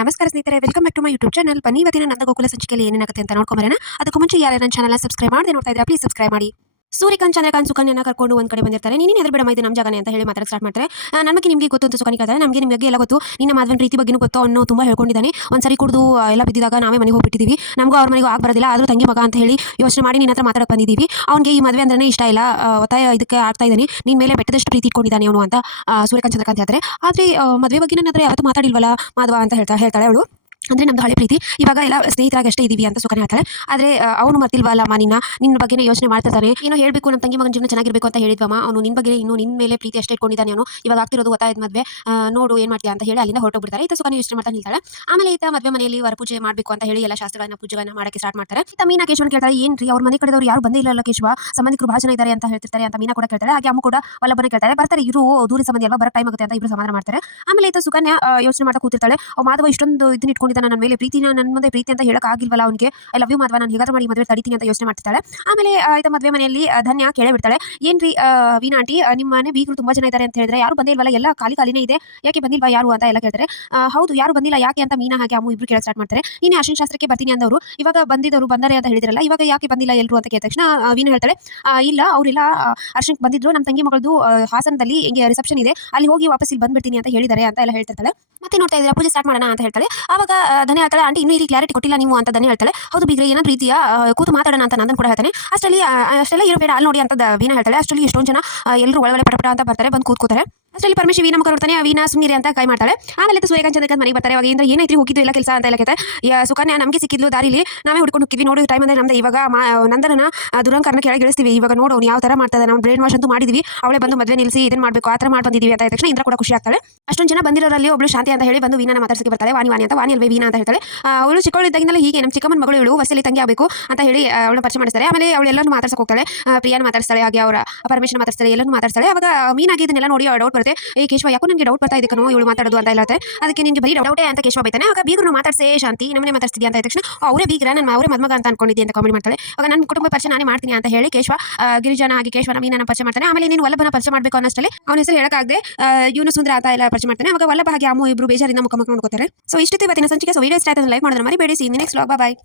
ನಮಸ್ಕಾರ ಸ್ನೇಹಿತರೆ, welcome back to my YouTube channel. ಬನ್ನಿ ಇವತ್ತಿನ ನಂದ ಗೋಕುಲ ಸಂಚಿಕೆಯಲ್ಲಿ ಏನೇನಾಗುತ್ತೆ ಅಂತ ನೋಡ್ಕೊಂಬರೋಣ. ಅದಕ್ಕೂ ಮುಂಚೆ ಯಾರು ನನ್ನ ಚಾನಲ್ ಸಬ್ಸ್ಕ್ರೈಬ್ ಮಾಡದೆ ನೋಡ್ತಾ ಇದ್ರೆ ಪ್ಲೀಸ್ ಸಬ್ಸ್ಕ್ರೈಬ್ ಮಾಡಿ. ಸೂರ್ಯಕಾಂತ್ ಚಂದ್ರಕಾಂತ್ ಸುಕನ್ಯನ ಕರ್ಕೊಂಡು ಒಂದ್ ಕಡೆ ಬಂದಿರ್ತಾರೆ. ನೀನು ಎದುರು ಬಿಡಮ್ಮ, ಇದು ನಮ್ಮ ಜಾಗನೆ ಅಂತ ಹೇಳಿ ಮಾತಾಡ ಸ್ಟಾರ್ಟ್ ಮಾಡ್ತಾರೆ. ನಮಗೆ ನಿಮಗೆ ಗೊತ್ತು ಅಂತ ಸುಕನ್ಯಾ ಹೇಳ್ತಾರೆ. ನಮಗೆ ನಿಮಗೆ ಎಲ್ಲ ಗೊತ್ತು, ನಿನ್ನ ಮಾಧವನ್ ಪ್ರೀತಿ ಬಗ್ಗೆನೂ ಗೊತ್ತು, ಅನ್ನೋ ತುಂಬಾ ಹೇಳ್ಕೊಂಡಿದ್ದಾನೆ. ಒಂದ್ಸರಿ ಕುಡಿದು ಎಲ್ಲ ಬಿದ್ದಿದಾಗ ನಾವೇ ಮನೆಗೆ ಹೋಗ್ಬಿಟ್ಟಿದ್ದೀವಿ. ನಮಗೂ ಅವ್ರ ಮನೆಗೂ ಆಗ ಬರೋದಿಲ್ಲ, ಆದ್ರೂ ತಂಗಿ ಮಗ ಅಂತ ಹೇಳಿ ಯೋಚನೆ ಮಾಡಿ ನಿನ್ನ ಹತ್ರ ಮಾತಾಡಕ್ಕೆ ಬಂದಿದ್ದೀವಿ. ಅವ್ನಿಗೆ ಈ ಮದುವೆ ಅಂದ್ರೆ ಇಷ್ಟ ಇಲ್ಲ, ಒತ್ತಾಯ ಇದಕ್ಕೆ ಆಗ್ತಾ ಇದ್ದಾನೆ, ನಿನ್ ಮೇಲೆ ಬೆಟ್ಟದಷ್ಟು ಪ್ರೀತಿ ಇಟ್ಕೊಂಡಿದ್ದಾನೆ ಅವನು ಅಂತ ಸೂರ್ಯಕಾಂತ್ ಚಂದ್ರಕಾಂತ್ ಹೇಳ್ತಾರೆ. ಆದ್ರೆ ಮದುವೆ ಬಗ್ಗೆ ನನ್ನ ಹತ್ರ ಯಾವತ್ತೂ ಮಾತಾಡಿಲ್ವಲ್ಲ ಮಾಧವ ಅಂತ ಹೇಳ್ತಾಳೆ ಅವಳು. ಅಂದ್ರೆ ನಮ್ದು ಹಳೆ ಪ್ರೀತಿ, ಇವಾಗ ಎಲ್ಲ ಸ್ನೇಹಿತರಾಗಿ ಅಷ್ಟೇ ಇದೀವಿ ಅಂತ ಸುಕನ್ಯಾ ಹೇಳ್ತಾಳೆ. ಆದ್ರೆ ಅವನು ಮತ್ತಿಲ್ವಲ್ಲಮ್ಮ, ನಿನ್ನ ಬಗ್ಗೆ ಯೋಚನೆ ಮಾಡ್ತಿರ್ತಾನೆ. ಏನೋ ಹೇಳ್ಬೇಕು, ನಮ್ಮ ತಂಗಿ ಮಗನ ಜೀವನ ಚೆನ್ನಾಗಿರ್ಬೇಕು ಅಂತ ಹೇಳಿದ್ವಮ್ಮ. ಅವನು ನಿನ್ನ ಬಗ್ಗೆ ಇನ್ನೂ ನಿನ್ನ ಮೇಲೆ ಪ್ರೀತಿ ಅಷ್ಟೇ ಇಟ್ಕೊಂಡಿದ್ದಾನೆ. ಅವನು ಇವಾಗ ಆಗ್ತಿರೋದು ಒತ್ತಾಯದ ಮದುವೆ, ನೋಡು ಏನ್ ಮಾಡ್ತೀಯಾ ಅಂತ ಹೇಳಿ ಅಲ್ಲಿಂದ ಹೊರಟೋಗ್ಬಿಡ್ತಾರೆ. ಈತ ಸುಕನ್ಯಾ ಯೋಚನೆ ಮಾಡ್ತಾ ನಿಲ್ತಾಳೆ. ಆಮೇಲೆ ಈತ ಮದುವೆ ಮನೆಯಲ್ಲಿ ವರಪೂಜೆ ಮಾಡಬೇಕು ಅಂತ ಹೇಳಿ ಎಲ್ಲ ಶಾಸ್ತ್ರಗಳನ್ನ ಪೂಜೆಗಳನ್ನ ಮಾಡಕ್ಕೆ ಸ್ಟಾರ್ಟ್ ಮಾಡ್ತಾರೆ. ಈತ ಮೀನಾ ಕೇಶವನ್ ಕೇಳ್ತಾಳೆ, ಏನ್ರಿ ಅವ್ರ ಮನೆ ಕಡೆದವ್ರು ಯಾರು ಬಂದೇ ಇಲ್ಲ ಕೇಶವ, ಸಂಬಂಧಿಕರು ಭಾಳ ಜನ ಇದ್ದಾರೆ ಅಂತ ಹೇಳ್ತಿರ್ತಾರೆ ಅಂತ ಮೀನಾ ಕೂಡ ಕೇಳ್ತಾಳೆ. ಹಾಗೆ ಅಮ್ಮ ಕೂಡ ವಲ್ಲಭನ ಕೇಳ್ತಾರೆ. ಬರ್ತಾರೆ ಇರು, ದೂರ ಸಂಬಂಧಿ ಅಲ್ವಾ, ಬರೋ ಟೈಮ್ ಆಗುತ್ತೆ ಅಂತ ಇಬ್ರು ಸಮಾಧಾನ ಮಾಡ್ತಾರೆ. ಆಮೇಲೆ ಈತ ಸುಕನ್ಯಾ ಯೋಚನೆ ಮಾಡ್ತಾ ಕೂತಿರ್ತಾಳೆ. ಮಾಧವ ಇಷ್ಟೊಂದು ಇದನ್ನ ಇಟ್ಕೊಂಡಿದ್ದಾನೆ ನನ್ನ ಮೇಲೆ ಪ್ರೀತಿನ, ನನ್ನ ಮುಂದೆ ಪ್ರೀತಿ ಅಂತ ಹೇಳಕ್ ಆಗಿಲ್ವಲ್ಲ ಅವನಿಗೆ. ಐ ಲವ್ ಯು ಮಾಧವ, ನಾನು ಹೇಗಾದ್ರೂ ಮಾಡಿ ಮದುವೆ ತಡಿತೀನಿ ಅಂತ ಯೋಚನೆ ಮಾಡ್ತಿರ್ತಾಳೆ. ಆಮೇಲೆ ಆಯ್ತಾ ಮದುವೆ ಮನೆಯಲ್ಲಿ ಧನ್ಯ ಕೇಳೇ ಬಿಡ್ತಾಳೆ, ಏನ್ರಿ ವೀಣಾ ಆಂಟಿ, ನಿಮ್ಮ ಮನೆ ಬೀಗರು ತುಂಬಾ ಜನ ಇದ್ದಾರೆ ಅಂತ ಹೇಳಿದ್ರೆ ಯಾರು ಬಂದೇ ಇಲ್ವಲ್ಲ, ಎಲ್ಲ ಖಾಲಿನೇ ಇದೆ, ಯಾಕೆ ಬಂದಿಲ್ವಾ ಯಾರು ಅಂತ ಎಲ್ಲ ಕೇಳ್ತಾರೆ. ಹೌದು ಯಾರು ಬಂದಿಲ್ಲ, ಯಾಕೆ ಅಂತ ಮೀನಾ ಹಾಗೆ ಅಮ್ಮು ಇಬ್ರು ಕೇಳಕ್ ಸ್ಟಾರ್ಟ್ ಮಾಡ್ತಾರೆ. ನೀನೇ ಅರ್ಶಿನ ಶಾಸ್ತ್ರಕ್ಕೆ ಬರ್ತೀನಿ ಅಂದವರು ಇವಾಗ ಬಂದಿದ್ದವರು ಬಂದರೆ ಅಂತ ಹೇಳಿದ್ರಲ್ಲ, ಇವಾಗ ಯಾಕೆ ಬಂದಿಲ್ಲ ಎಲ್ಲರೂ ಅಂತ ಕೇಳಿದ ತಕ್ಷಣ ವೀಣಾ ಹೇಳ್ತಾಳೆ, ಇಲ್ಲ ಅವರೆಲ್ಲ ಅರ್ಶನಕ್ಕೆ ಬಂದಿದ್ರು, ನಮ್ಮ ತಂಗಿ ಮಗಳದು ಹಾಸನದಲ್ಲಿ ಹಿಂಗೆ ರಿಸೆಪ್ಷನ್ ಇದೆ, ಅಲ್ಲಿ ಹೋಗಿ ವಾಪಸ್ ಇಲ್ಲಿ ಬಂದ್ಬಿಡ್ತೀನಿ ಅಂತ ಹೇಳಿದ್ದಾರೆ ಅಂತ ಎಲ್ಲ ಹೇಳ್ತಿರ್ತಾಳೆ. ಮತ್ತೆ ನೋಡ್ತಾ ಇದ್ರೆ ಪೂಜೆ ಸ್ಟಾರ್ಟ್ ಮಾಡೋಣ ಅಂತ ಹೇಳ್ತಾಳೆ. ಆವಾಗ ಧನ್ಯ ಹೇಳ್ತಾಳೆ, ಆಂಟಿ ಇನ್ನೂ ಇಲ್ಲಿ ಕ್ಲಾರಿಟಿ ಕೊಟ್ಟಿಲ್ಲ ನೀವು ಅಂತ ಧನ್ಯ ಹೇಳ್ತಾಳೆ. ಹೌದು ಬೀಗ್ರೆ, ಏನಾದ್ರು ರೀತಿಯ ಕೂತು ಮಾತಾಡೋಣ ಅಂತ ನಂದನ್ ಕೂಡ ಹೇಳ್ತಾನೆ. ಅಷ್ಟೆಲ್ಲ ಇರಬೇಡ, ಅಲ್ಲಿ ನೋಡಿ ಅಂತ ವೀಣಾ ಹೇಳ್ತಾಳೆ. ಅಷ್ಟರಲ್ಲಿ ಎಷ್ಟೊಂದು ಜನ ಎಲ್ಲರೂ ಒಳಗಡೆ ಪಟಪಟ ಅಂತ ಬರ್ತಾರೆ, ಬಂದು ಕೂತ್ಕೋತಾರೆ. ಅಷ್ಟರಲ್ಲಿ ಪರಮೇಶ್ ವೀಣಾ ಮುಖ ನೋಡ್ತಾನೆ, ವೀಣಾ ಸುಮ್ನಿರಿ ಅಂತ ಕೈ ಮಾಡ್ತಾಳೆ. ಆಮೇಲೆ ಸೂರ್ಯಕಾಂತ್ ಚಂದ್ರಕಾಂತ್ ಮನೆಗೆ ಬರ್ತಾರೆ. ಅವಾಗ ಏನೈತ್ರಿ ಹೋಗಿದ್ದು ಎಲ್ಲ ಕೆಲಸ ಅಂತ ಎಲ್ಲ ಕೇಳ್ತಾರೆ. ಸುಕನ್ಯಾ ನಮಗೆ ಸಿಕ್ಕಿದ್ಲು ದಾರಿಲಿ, ನಾವೇ ಹುಡ್ಕೊಂಡು ಹೋಗಿದ್ವಿ, ನೋಡಿ ಟೈಮ್ ಅಂದ್ರೆ ನಮ್ದು, ಇವಾಗ ನಂದನ ದುರಂಕಾರನ ಕೆಳಗೆ ಇಳಿಸ್ತೀವಿ, ಇವಾಗ ನೋಡು ಅವ್ನು ಯಾವ ತರ ಮಾಡ್ತಾರೆ, ನಾವು ಬ್ರೇನ್ ವಾಶ್ ಅಂತೂ ಮಾಡಿದ್ವಿ, ಅವಳೇ ಬಂದು ಮದುವೆ ನಿಲ್ಲಿಸಿ ಇದನ್ನ ಮಾಡಬೇಕು ಆ ಥರ ಮಾಡಿ ಬಂದಿದ್ದೀವಿ ಅಂತ ತಕ್ಷಣ ಇಂದ್ರ ಕೂಡ ಖುಷಿ ಆಗ್ತಾಳೆ. ಅಷ್ಟೊಂದು ಜನ ಬಂದಿರೋರಲ್ಲಿ ಒಬ್ಳು ಶಾಂತಿ ಅಂತ ಹೇಳಿ ಬಂದು ವೀಣಾನ ಮಾತಾಡ್ಸಕ್ಕೆ ಬರ್ತಾಳೆ. ವಾಣಿ ಅಂತ, ವಾಣಿ ಅಲ್ವೇ ವೀಣಾ ಅಂತ ಹೇಳ್ತಾಳೆ. ಅವಳು ಚಿಕ್ಕವಳಿದ್ದಾಗಿಂದಲೇ ಹೀಗೆ ನಮ್ಮ ಚಿಕ್ಕಮ್ಮನ ಮಗಳು ಇವಳು, ವಸಲಿ ತಂಗಿ ಆಗಬೇಕು ಅಂತ ಹೇಳಿ ಅವಳನ್ನ ಪರಿಚಯ ಮಾಡಿಸ್ತಾರೆ. ಆಮೇಲೆ ಅವಳೆಲ್ಲರೂ ಮಾತಾಡ್ಸಕ್ಕೆ ಹೋಗ್ತಾಳೆ. ಪ್ರಿಯಾನ ಮಾತಾಡ್ತಾಳೆ, ಹಾಗೆ ಅವರ ಪರಮೇಶ್ವರ ಮಾತಾಡ್ತಾಳೆ, ಎಲ್ಲರೂ ಮಾತಾಡ್ತಾಳೆ. ಅವಾಗ ಮೀನಾಗಿ ಇದನ್ನೆಲ್ಲ ನೋಡಿ ಡೌಟ್ ಬರುತ್ತೆ. ಏ ಕೇಶವ, ಯಾಕೋ ನನಗೆ ಡೌಟ್ ಬರ್ತಾ ಇದಕ್ಕೂ ಇವಳು ಮಾತಾಡೋದು ಅಂತ ಹೇಳ್ತಾರೆ. ಅದಕ್ಕೆ ನಿಮಗೆ ಬರೀ ಡೌಟೇ ಅಂತ ಕೇಶವ ಬೈತಾನೆ. ಆಗ ಬೀಗರು ಮಾತಾಡ್ಸೇ ಶಾಂತಿ ನಮ್ಮನೆ ಮಾತಾಡ್ತಿದ್ಯಾ ಅಂತ ತಕ್ಷಣ ಅವರೇ ಬೀಗ್ರ, ನನ್ನ ಅವರೇ ಮದ್ಮಗ ಅಂತ ಅನ್ಕೊಂಡಿದ್ದೆ ಅಂತ ಕಾಮೆಂಟ್ ಮಾಡ್ತಾಳೆ. ಆಗ ನನ್ನ ಕುಟುಂಬ ಪರಿಚಯ ನಾನೇ ಮಾಡ್ತೀನಿ ಅಂತ ಹೇಳಿ ಕೇಶವ ಗಿರಿಜನ ಹಾಗೆ ಕೇಶವನ ಮೀನನ್ನ ಪರಿಚಯ ಮಾಡ್ತಾನೆ. ಆಮೇಲೆ ನೀನು ವಲ್ಲಭನ ಪರಿಚಯ ಮಾಡಬೇಕು ಅನ್ನಷ್ಟೇ ಅವನ ಹೆಸರು ಹೇಳಕ್ಕಾಗದೆ ಇವನು ಸುಂದರ ಅಂತ ಎಲ್ಲ ಪರಿಚಯ ಮಾಡ್ತಾನೆ. ಅವಾಗ ವಲ್ಲಭ ಹಾಗೆ ಅಮ್ಮು ಇಬ್ರು ಬೇಜಾರಿಂದ ಮುಖ ನೋಡ್ಕೋತಾರೆ. ಸೊ ಇಷ್ಟೇ ಇವತ್ತಿನ ಸಂಚಿಕೆ. ಸೊ ವಿಡಿಯೋ ಸ್ಟಾರ್ಟ್ ಲೈಕ್ ಮಾಡೋದನ್ನ ಮರಿಬೇಡಿ. ಸಿ ನೆಕ್ಸ್ಟ್ ವ್ಲಾಗ್, ಬಾಯ್.